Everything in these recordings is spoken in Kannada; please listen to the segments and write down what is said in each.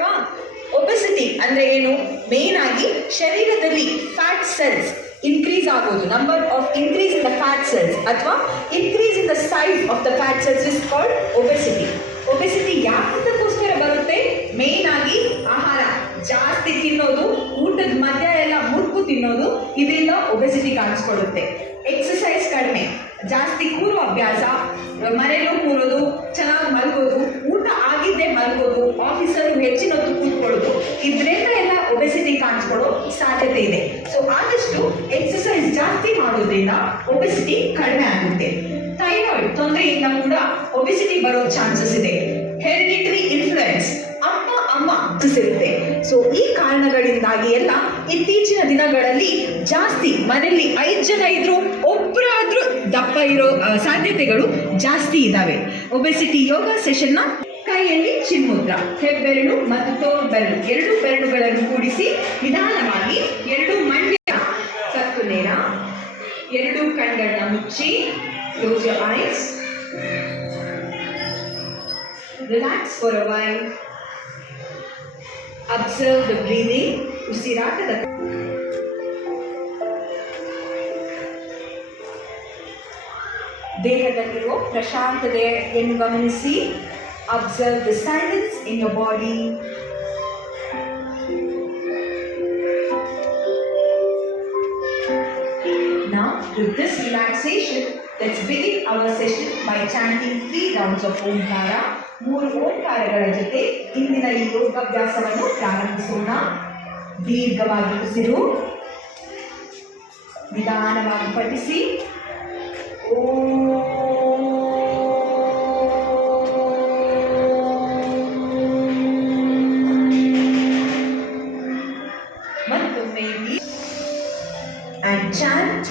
ನೋಡೋಣ. ಒಬೆಸಿಟಿ ಅಂದ್ರೆ ಏನು? ಮೇನ್ ಆಗಿ ಶರೀರದಲ್ಲಿ ಫ್ಯಾಟ್ ಸೆಲ್ಸ್ ಇನ್ಕ್ರೀಸ್ ಆಗೋದು, number of increase in the fat cells ಅಥವಾ increase in the size of the fat cells is called obesity. Obesity ಯಾಕಂತಕ್ಕೋಸ್ಕರ ಬರುತ್ತೆ? ಮೇನ್ ಆಗಿ ಆಹಾರ ಜಾಸ್ತಿ ತಿನ್ನೋದು, ಊಟದ ಮಧ್ಯ ಎಲ್ಲ ಮುರುಕು ತಿನ್ನೋದು, ಇದರಿಂದ ಒಬೆಸಿಟಿ ಕಾಣಿಸ್ಕೊಳ್ಳುತ್ತೆ. ಎಕ್ಸಸೈಸ್ ಕಡಿಮೆ, ಜಾಸ್ತಿ ಕೂರೋ ಅಭ್ಯಾಸ, ಮನೆಯಲ್ಲೂ ಕೂರೋದು, ಚೆನ್ನಾಗಿ ಮಲಗೋದು, ಊಟ ಆಗಿದ್ದೇ ಮಲಗೋದು, ಆಫೀಸಲ್ಲೂ ಹೆಚ್ಚಿನ ಹೊತ್ತು ಕೂತ್ಕೊಳ್ಳೋದು, ಇದರಿಂದ ಎಲ್ಲ ಒಬೆಸಿಟಿ ಕಾಣಿಸ್ಕೊಳ್ಳೋ ಸಾಧ್ಯತೆ ಇದೆ. ಸೊ ಆದಷ್ಟು ಎಕ್ಸಸೈಸ್ ಜಾಸ್ತಿ ಮಾಡೋದ್ರಿಂದ ಒಬೆಸಿಟಿ ಕಡಿಮೆ ಆಗುತ್ತೆ. ಥೈರಾಯ್ಡ್ ತೊಂದರೆಯಿಂದ ಕೂಡ ಒಬೆಸಿಟಿ ಬರೋ ಚಾನ್ಸಸ್ ಇದೆ. ಹೆರಿಡಿಟರಿ ಇನ್ಫ್ಲುಯೆನ್ಸ್, ಅಮ್ಮ ಇರುತ್ತೆ. ಸೊ ಈ ಕಾರಣಗಳಿಂದಾಗಿ ಎಲ್ಲ ಇತ್ತೀಚಿನ ದಿನಗಳಲ್ಲಿ ಜಾಸ್ತಿ ಮನೆಯಲ್ಲಿ 5 ಜನ ಇದ್ರು ಒಬ್ಬರಾದ್ರೂ ದಪ್ಪ ಇರೋ ಸಾಧ್ಯತೆಗಳು ಜಾಸ್ತಿ ಇದ್ದಾವೆ. ಒಬೆಸಿಟಿ ಯೋಗ ಸೆಷನ್ನ ಕೈಯಲ್ಲಿ ಚಿನ್ಮುದ್ರ, ಹೆಬ್ಬೆರಳು ಮತ್ತು ತೋರ್ಬೆರಳು 2 ಬೆರಳುಗಳನ್ನು ಕೂಡಿಸಿ ನಿಧಾನವಾಗಿ 2 ಮಂಡ್ಯ ಕತ್ತು ನೇರ, 2 ಕಣ್ಗಳನ್ನ ಮುಚ್ಚಿ, close your ice, relax for a while, observe the breathing, ಉಸಿರಾಟದ ದೇಹದಲ್ಲಿರೋ ಪ್ರಶಾಂತತೆಯನ್ನು ಗಮನಿಸಿ. Observe the silence in your body. Now, with this relaxation, let's begin our session by chanting 3 rounds of Omkara. 3 ಓಂಕಾರಗಳ ಜೊತೆ ಇಂದಿನ ಈ ಯೋಗಾಭ್ಯಾಸವನ್ನು ಪ್ರಾರಂಭಿಸೋಣ. ದೀರ್ಘವಾಗಿ ಉಸಿರು, ನಿಧಾನವಾಗಿ ಪಠಿಸಿ. ಮತ್ತೊಮ್ಮೆ and chant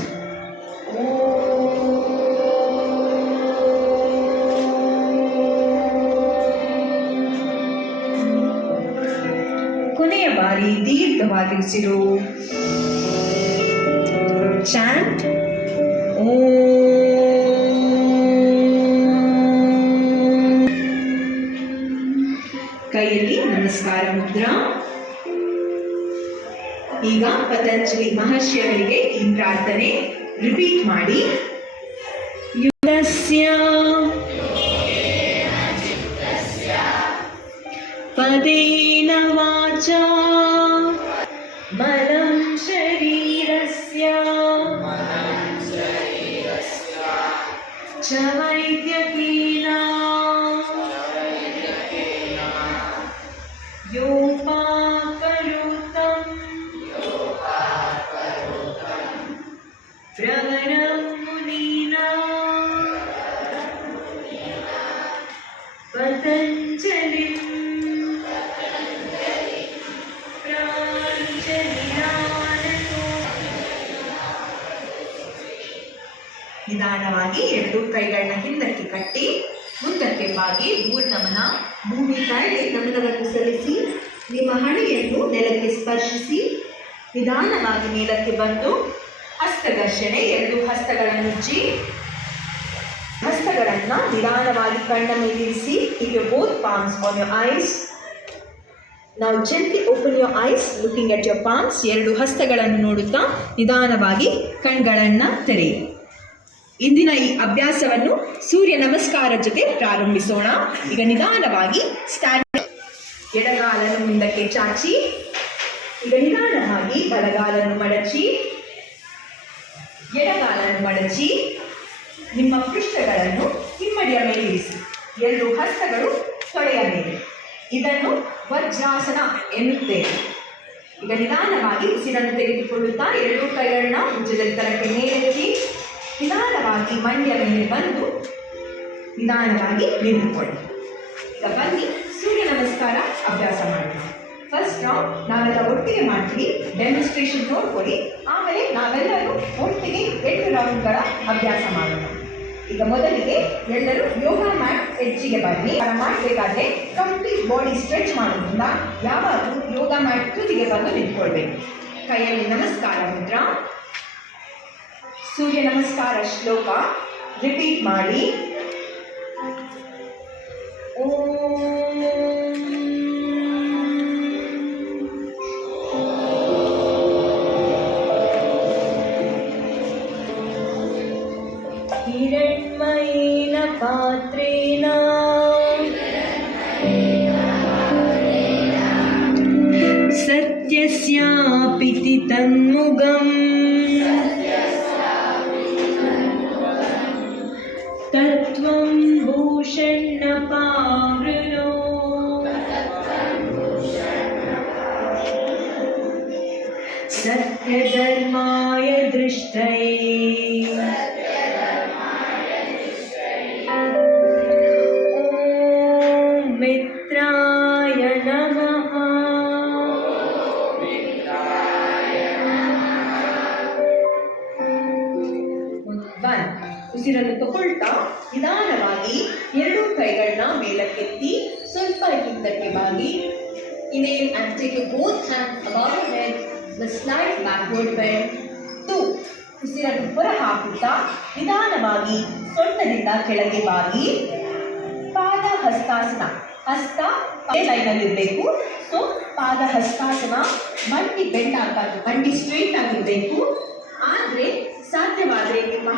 ಕೊನೆಯ ಬಾರಿ ದೀರ್ಘವಾಗಿ ಉಸಿರು. ಚಾಂಟ್ ಕೈಯಲ್ಲಿ ನಮಸ್ಕಾರ ಮುದ್ರಾ. ಈಗ ಪತಂಜಲಿ ಮಹರ್ಷಿಯವರಿಗೆ ಈ ಪ್ರಾರ್ಥನೆ ರಿಪೀಟ್ ಮಾಡಿ. ಯುಗಸ್ಯ ಪದೇನ ವಾಚಾ ಮಲಂ ಶರೀರಸ್ಯ ಚ ವೈದ್ಯಕೇನ ಯೋಪಾಕರೋತಂ ಪ್ರವರಂ ಮುನೀನಾ ಪತಂಜಲಿಂ ನಿಧಾನವಾಗಿ 2 ಕೈಗಳನ್ನ ಹಿಂದಕ್ಕೆ ಕಟ್ಟಿ ಮುಂದಕ್ಕೆ ಬಾಗಿ ಭೂರ್ನಮನ, ಭೂಮಿ ತಾಯಿಗೆ ನಮನವನ್ನು ಸಲ್ಲಿಸಿ, ನಿಮ್ಮ ಹಣೆಯನ್ನು ನೆಲಕ್ಕೆ ಸ್ಪರ್ಶಿಸಿ, ನಿಧಾನವಾಗಿ ಮೇಲಕ್ಕೆ ಬಂದು ಹಸ್ತಘರ್ಷಣೆ. 2 ಹಸ್ತಗಳನ್ನು ಮುಚ್ಚಿ, ಹಸ್ತಗಳನ್ನು ನಿಧಾನವಾಗಿ ಕಣ್ಣ ಮೇಲಿರಿಸಿ. Keep your both palms on your eyes. Now gently open your eyes looking at your palms. 2 ಹಸ್ತಗಳನ್ನು ನೋಡುತ್ತಾ ನಿಧಾನವಾಗಿ ಕಣ್ಗಳನ್ನು ತೆರೆಯಿ. ಇಂದಿನ ಈ ಅಭ್ಯಾಸವನ್ನು ಸೂರ್ಯ ನಮಸ್ಕಾರ ಜೊತೆ ಪ್ರಾರಂಭಿಸೋಣ. ಈಗ ನಿಧಾನವಾಗಿ ಸ್ಟ್ಯಾಂಡ್, ಎಡಗಾಲನ್ನು ಮುಂದಕ್ಕೆ ಚಾಚಿ, ಈಗ ನಿಧಾನವಾಗಿ ಬಲಗಾಲನ್ನು ಮಡಚಿ, ಎಡಗಾಲನ್ನು ಮಡಚಿ, ನಿಮ್ಮ ಪೃಷ್ಠಗಳನ್ನು ಹಿಮ್ಮಡಿಯ ಮೇಲೆ ಇರಿಸಿ. 2 ಹಸ್ತಗಳು ತೊಡೆಯ ಮೇಲೆ. ಇದನ್ನು ವಜ್ರಾಸನ ಎನ್ನುತ್ತೇವೆ. ಈಗ ನಿಧಾನವಾಗಿ ಉಸಿರನ್ನು ತೆಗೆದುಕೊಳ್ಳುತ್ತಾ 2 ಕೈಗಳನ್ನ ಭುಜದ ತಲಕ್ಕೆ ಮೇಲೆತ್ತಿ ನಿಧಾನವಾಗಿ ಮಂಡ್ಯ ಮೇಲೆ ಬಂದು ನಿಧಾನವಾಗಿ ನಿಂತುಕೊಳ್ಳಿ. ಈಗ ಬನ್ನಿ ಸೂರ್ಯ ನಮಸ್ಕಾರ ಅಭ್ಯಾಸ ಮಾಡೋಣ. ಫಸ್ಟ್ ರೌಂಡ್ ನಾವೆಲ್ಲ ಒಟ್ಟಿಗೆ ಮಾಡ್ತೀವಿ, ಡೆಮಾನ್ಸ್ಟ್ರೇಷನ್ ನೋಡ್ಕೊಳ್ಳಿ. ಆಮೇಲೆ ನಾವೆಲ್ಲರೂ ಒಟ್ಟಿಗೆ 8 ರೌಂಡ್ಗಳ ಅಭ್ಯಾಸ ಮಾಡೋಣ. ಈಗ ಮೊದಲಿಗೆ ಎಲ್ಲರೂ ಯೋಗ ಮ್ಯಾಟ್ ಎಡ್ಜಿಗೆ ಬನ್ನಿ. ಮಾಡಬೇಕಾದ್ರೆ ಕಂಪ್ಲೀಟ್ ಬಾಡಿ ಸ್ಟ್ರೆಚ್ ಮಾಡೋದ್ರಿಂದ ಯಾವಾಗಲೂ ಯೋಗ ಮ್ಯಾಟ್ ತುದಿಗೆ ಬಂದು ನಿಂತ್ಕೊಳ್ಬೇಕು. ಕೈಯಲ್ಲಿ ನಮಸ್ಕಾರ ಮುದ್ರಾ. ಸೂರ್ಯ ನಮಸ್ಕಾರ ಶ್ಲೋಕ ರಿಪೀಟ್ ಮಾಡಿ. ಓಂ ತನ್ಮುಗಂ ತತ್ವಂ ಭೂಷಣ್ಣ ಪಾವೃಣೋ ಸತ್ಯಧರ್ಮಾಯ ದೃಷ್ಟಯೇ ಓಂ ಮಿತ್ರಾಯ ನಮಃ. ಉಸಿರನ್ನು ತಗೊಳ್ತಾ ನಿಧಾನವಾಗಿ ಎರಡೂ ಕೈಗಳನ್ನ ಮೇಲಕ್ಕೆತ್ತಿ ಸ್ವಲ್ಪ ಹಿಂದಕ್ಕೆ ಬಾಗಿ. Inhale and take your both hands above your head, the slight backward bend. 2. ಉಸಿರನ್ನು ಹೊರ ಹಾಕುತ್ತಾ ನಿಧಾನವಾಗಿ ಸೊಂಟದಿಂದ ಕೆಳಗೆ ಬಾಗಿ. ಪಾದ ಹಸ್ತಾಸನ. ಹಸ್ತ ಲೈನಲ್ಲಿ ಇರಬೇಕು. ಸೊ ಪಾದ ಹಸ್ತಾಸನ. ಮಂಡಿ ಬೆಂಡ್ ಆಗಬಾರ್ದು, ಮಂಡಿ ಸ್ಟ್ರೈಟ್ ಆಗಿರಬೇಕು. ಆದರೆ ಸಾಧ್ಯವಾದರೆ ನಿಮ್ಮ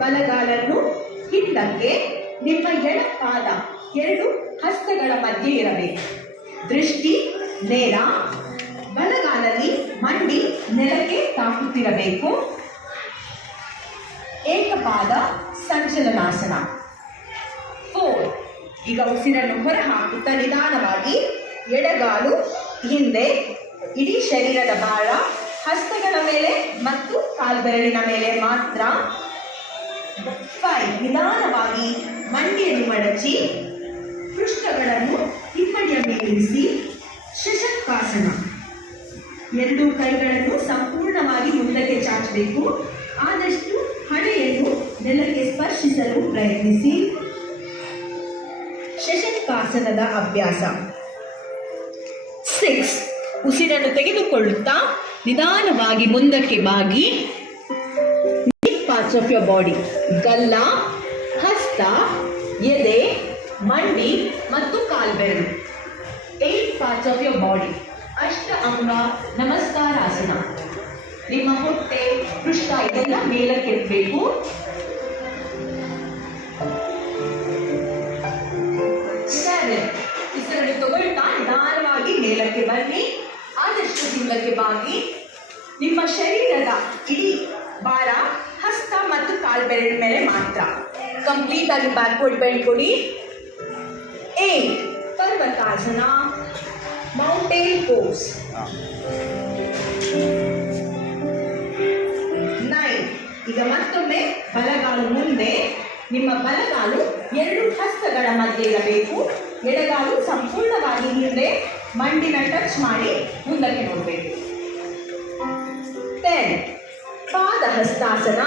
ಬಲಗಾಲನ್ನು ಹಿಂದಕ್ಕೆ, ನಿಮ್ಮ ಎಡ ಪಾದ ಎರಡು ಹಸ್ತಗಳ ಮಧ್ಯೆ ಇರಬೇಕು. ದೃಷ್ಟಿ ನೇರ, ಬಲಗಾಲಲ್ಲಿ ಮಂಡಿ ನೆಲಕ್ಕೆ ತಾಕುತ್ತಿರಬೇಕು. ಏಕಪಾದ ಸಂಚಲನಾಸನ. 4. ಈಗ ಉಸಿರನ್ನು ಹೊರ ಹಾಕುತ್ತಾ ನಿಧಾನವಾಗಿ ಎಡಗಾಲು ಹಿಂದೆ, ಇಡೀ ಶರೀರದ ಭಾರ ಹಸ್ತಗಳ ಮೇಲೆ ಮತ್ತು ಕಾಲ್ಬೆರಳಿನ ಮೇಲೆ ಮಾತ್ರ. 5. ನಿಧಾನವಾಗಿ ಮಂಡಿಯನ್ನು ಮಡಚಿ ಪೃಷ್ಠಗಳನ್ನು ಹಿಮ್ಮಡಿಯ ಮೇಲಿರಿಸಿ ಶಶಕ್ಕಾಸನ. ಎರಡೂ ಕೈಗಳನ್ನು ಸಂಪೂರ್ಣವಾಗಿ ಮುಂದಕ್ಕೆ ಚಾಚಬೇಕು. ಆದಷ್ಟು ಹಣೆಯನ್ನು ನೆಲಕ್ಕೆ ಸ್ಪರ್ಶಿಸಲು ಪ್ರಯತ್ನಿಸಿ. ಶಶಕ್ಕಾಸನದ ಅಭ್ಯಾಸ. 6. ಉಸಿರನ್ನು ತೆಗೆದುಕೊಳ್ಳುತ್ತಾ ನಿಧಾನವಾಗಿ ಮುಂದಕ್ಕೆ ಬಾಗಿ. ಪಾರ್ಟ್ಸ್ ಆಫ್ ಯೋರ್ ಬಾಡಿ, ಗಲ್ಲ, ಹಸ್ತ, ಎದೆ, ಮಂಡಿ ಮತ್ತು ಕಾಲ್ಬೆರಳು. 8 ಪಾರ್ಟ್ಸ್ ಆಫ್ ಯೋರ್ ಬಾಡಿ. ಅಷ್ಟ ಅಂಗ ನಮಸ್ಕಾರಾಸನ. ನಿಮ್ಮ ಹೊಟ್ಟೆ, ಪೃಷ್ಠ ಇದೆಲ್ಲ ಮೇಲಕ್ಕೆತ್ತಬೇಕು. 7. ಉಸಿರನ್ನು ತಗೊಳ್ತಾ ನಿಧಾನವಾಗಿ ಮೇಲಕ್ಕೆ ಬನ್ನಿ. ಆದಷ್ಟು ಹಿಂದಕ್ಕೆ ಬಾಗಿ. ನಿಮ್ಮ ಶರೀರದ ಇಡೀ ಭಾರ ಹಸ್ತ ಮತ್ತು ಕಾಲ್ಬೆರಳ ಮೇಲೆ ಮಾತ್ರ. ಕಂಪ್ಲೀಟ್ ಆಗಿ ಬ್ಯಾಕ್ವರ್ಡ್ ಬೆಂಡ್ ಕೊಡಿ. 8. ಪರ್ವತಾಸನ, ಮೌಂಟೇನ್ ಪೋಸ್. 9. ಈಗ ಮತ್ತೊಮ್ಮೆ ಬಲಗಾಲು ಮುಂದೆ, ನಿಮ್ಮ ಬಲಗಾಲು ಎರಡು ಹಸ್ತಗಳ ಮಧ್ಯೆ ಇರಬೇಕು. ಎಡಗಾಲು ಸಂಪೂರ್ಣವಾಗಿ ಹಿಂದೆ, ಮಂಡಿನ ಟಚ್ ಮಾಡಿ ಮುಂದಕ್ಕೆ ನೋಡಬೇಕು. 10. ಪಾದ ಹಸ್ತಾಸನ.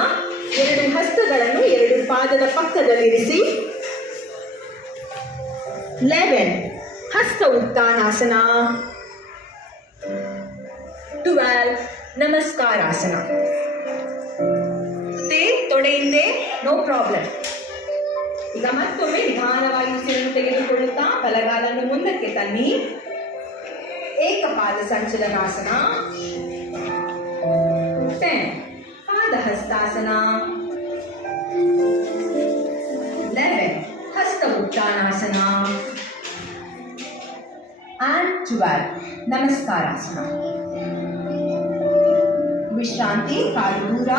ಎರಡು ಹಸ್ತಗಳನ್ನು ಎರಡು ಪಾದದ ಪಕ್ಕದಲ್ಲಿರಿಸಿ. 11. ಹಸ್ತ ಉತ್ಥಾನಾಸನ. 12. ನಮಸ್ಕಾರಾಸನ. ತೊಡೆಯಿಂದೆ ನೋ ಪ್ರಾಬ್ಲಮ್. ಈಗ ಮತ್ತೊಮ್ಮೆ ನಿಧಾನವಾಗಿ ಉಸಿರನ್ನು ತೆಗೆದುಕೊಳ್ಳುತ್ತಾ ಬಲಗಾಲನ್ನು ಮುಂದಕ್ಕೆ ತನ್ನಿ. ಏಕಪಾದ ಸಂಚಲನಾಸನ. 10. ಪಾದ ಹಸ್ತಾಸನ. 11. ಹಸ್ತ ಉತ್ಥಾನಾಸನ. and 12. ನಮಸ್ಕಾರಾಸನ. ವಿಶ್ರಾಂತಿ. ಕಾಲು ದೂರ,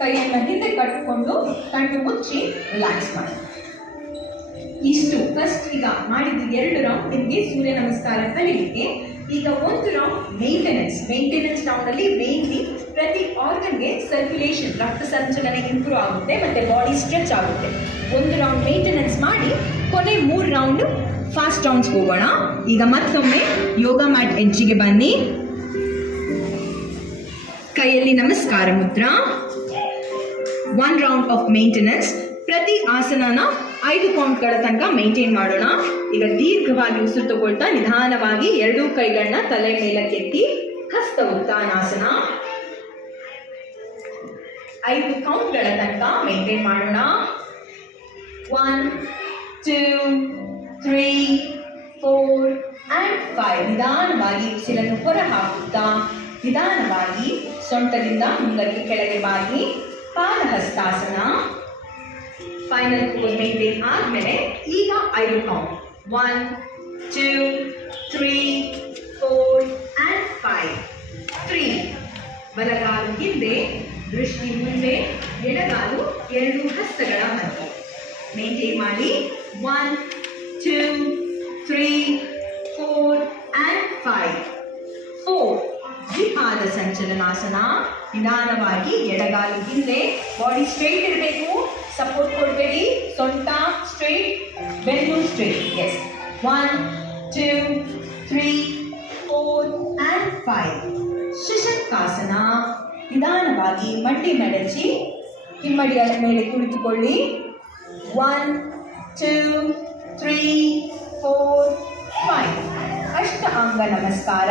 ಕೈಯನ್ನು ಹಿಂದೆ ಕಟ್ಟಿಕೊಂಡು ಕಣ್ಣು ಮುಚ್ಚಿ ರಿಲ್ಯಾಕ್ಸ್ ಮಾಡಿ. ಇಷ್ಟು ಫಸ್ಟ್ ಈಗ ಮಾಡಿದ್ದು 2 ರೌಂಡ್ ನಿಮಗೆ ಸೂರ್ಯ ನಮಸ್ಕಾರ ಕಲಿಲಿಕ್ಕೆ. ಈಗ 1 ರೌಂಡ್ ಮೇಂಟೆನೆನ್ಸ್ ರೌಂಡಲ್ಲಿ ಮೇನ್ಲಿ ಪ್ರತಿ ಆರ್ಗನ್ಗೆ ಸರ್ಕ್ಯುಲೇಷನ್, ರಕ್ತ ಸಂಚಲನ ಇಂಪ್ರೂವ್ ಆಗುತ್ತೆ ಮತ್ತು ಬಾಡಿ ಸ್ಟ್ರೆಚ್ ಆಗುತ್ತೆ. 1 ರೌಂಡ್ ಮೇಂಟೆನೆನ್ಸ್ ಮಾಡಿ ಕೊನೆ 3 ರೌಂಡು ಫಾಸ್ಟ್ ರೌಂಡ್ಸ್ಗೆ ಹೋಗೋಣ. ಈಗ ಮತ್ತೊಮ್ಮೆ ಯೋಗ ಮ್ಯಾಟ್ ಎಡ್ಜಿಗೆ ಬನ್ನಿ. ಕೈಯಲ್ಲಿ ನಮಸ್ಕಾರ ಮುದ್ರ. 1 ರೌಂಡ್ ಆಫ್ ಮೇಂಟೆನೆನ್ಸ್. ಪ್ರತಿ ಆಸನನ 5 ಕೌಂಟ್ಗಳ ತನಕ ಮೇಂಟೈನ್ ಮಾಡೋಣ. ಈಗ ದೀರ್ಘವಾಗಿ ಉಸಿರು ತಗೊಳ್ತಾ ನಿಧಾನವಾಗಿ ಎರಡೂ ಕೈಗಳನ್ನ ತಲೆ ಮೇಲಕ್ಕೆತ್ತಿ ಹಸ್ತ ಉತ್ಥಾನಾಸನ. 5 ಕೌಂಟ್ಗಳ ತನಕ ಮೇಂಟೈನ್ ಮಾಡೋಣ. 1, 2, 3, 4 and 5. ನಿಧಾನವಾಗಿ ಉಸಿರನ್ನು ಹೊರ ಹಾಕುತ್ತಾ ನಿಧಾನವಾಗಿ ಸೊಂಟದಿಂದ ಮುಂದಕ್ಕೆ ಕೆಳಗೆ ಬಾಗಿ ಪಾದ ಹಸ್ತಾಸನ. ಫೈನಲ್ ಪೋಸ್ ಮೇಂಟೈನ್ ಆದಮೇಲೆ ಈಗ 5 ಕೌಂಟ್. 1, 2, 3, 4 and 5. 3, ದೃಷ್ಟಿ ಮುಂದೆ, ಎಡಗಾಲು ಎರಡು ಹಸ್ತಗಳ ಮಧ್ಯೆ. ಮೇಂಟೈನ್ ಮಾಡಿ. 1 2 3 4 and 5. 4 ದ್ವಿಪಾದ ಸಂಚಲನಾಸನ. ನಿಧಾನವಾಗಿ ಎಡಗಾಲು ಹಿಂದೆ, ಬಾಡಿ ಸ್ಟ್ರೈಟ್ ಇರಬೇಕು, ಸಪೋರ್ಟ್ ಕೊಡಬೇಡಿ. ಸೊಂಟ ಸ್ಟ್ರೈಟ್, ಬೆನ್ನು ಸ್ಟ್ರೈಟ್. ಎಸ್. 1 2 3 4 and 5. ಶಶಂಕಾಸನ. ನಿಧಾನವಾಗಿ ಮಂಡಿ ಮಡಚಿ ಹಿಮ್ಮಡಿಯ ಮೇಲೆ ಕುಳಿತುಕೊಳ್ಳಿ. 1 2 3 4 5. ಅಷ್ಟ ಅಂಗ ನಮಸ್ಕಾರ.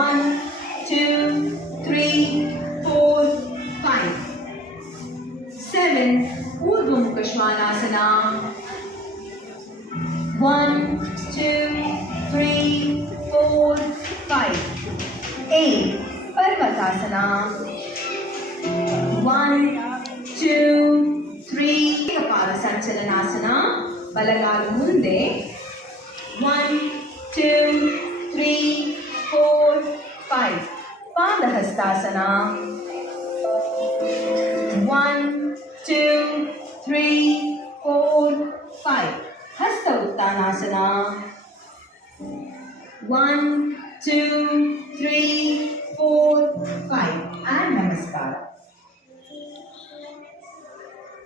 1 2 3 4 5. 7 ಊರ್ಧ್ವಮುಖ ಶ್ವಾನಾಸನ. 1 2 3 4 5. 8 ಪರ್ವತಾಸನ. 1 2 3 ಪಾದ ಸಂಚಲನಾಸನ. ಬಲಗಾಲು ಮುಂದೆ. 1 2 3 4 5. ಪಾದಹಸ್ತಾಸನ. 1 2 3 4 5. ಹಸ್ತ ಉತ್ಥಾನಾಸನ. 1 2 3 4 5. and ನಮಸ್ಕಾರ.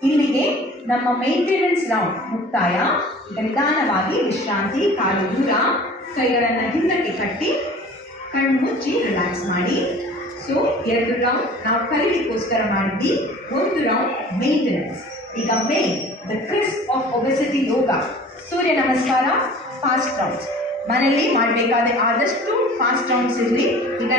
ಇಲ್ಲಿಗೆ ನಮ್ಮ ಮೇಂಟೆನೆನ್ಸ್ ರೌಂಡ್ ಮುಕ್ತಾಯ. ಈಗ ನಿಧಾನವಾಗಿ ವಿಶ್ರಾಂತಿ, ಕಾಲು ದೂರ, ಕೈಗಳನ್ನು ಹಿಂದಕ್ಕೆ ಕಟ್ಟಿ ಕಣ್ಣು ಮುಚ್ಚಿ ರಿಲ್ಯಾಕ್ಸ್ ಮಾಡಿ. ಸೊ 2 ರೌಂಡ್ ನಾವು ಕಲೀಲಿಕ್ಕೋಸ್ಕರ ಮಾಡಿದ್ವಿ, 1 ರೌಂಡ್ ಮೇಂಟೆನೆನ್ಸ್. ಈಗ main the crisp of obesity yoga, Surya Namaskar, fast rounds. ಮನೆಯಲ್ಲಿ ಮಾಡಬೇಕಾದ್ರೆ ಆದಷ್ಟು ಫಾಸ್ಟ್ ರೌಂಡ್ಸ್ ಇರಲಿ. ಈಗ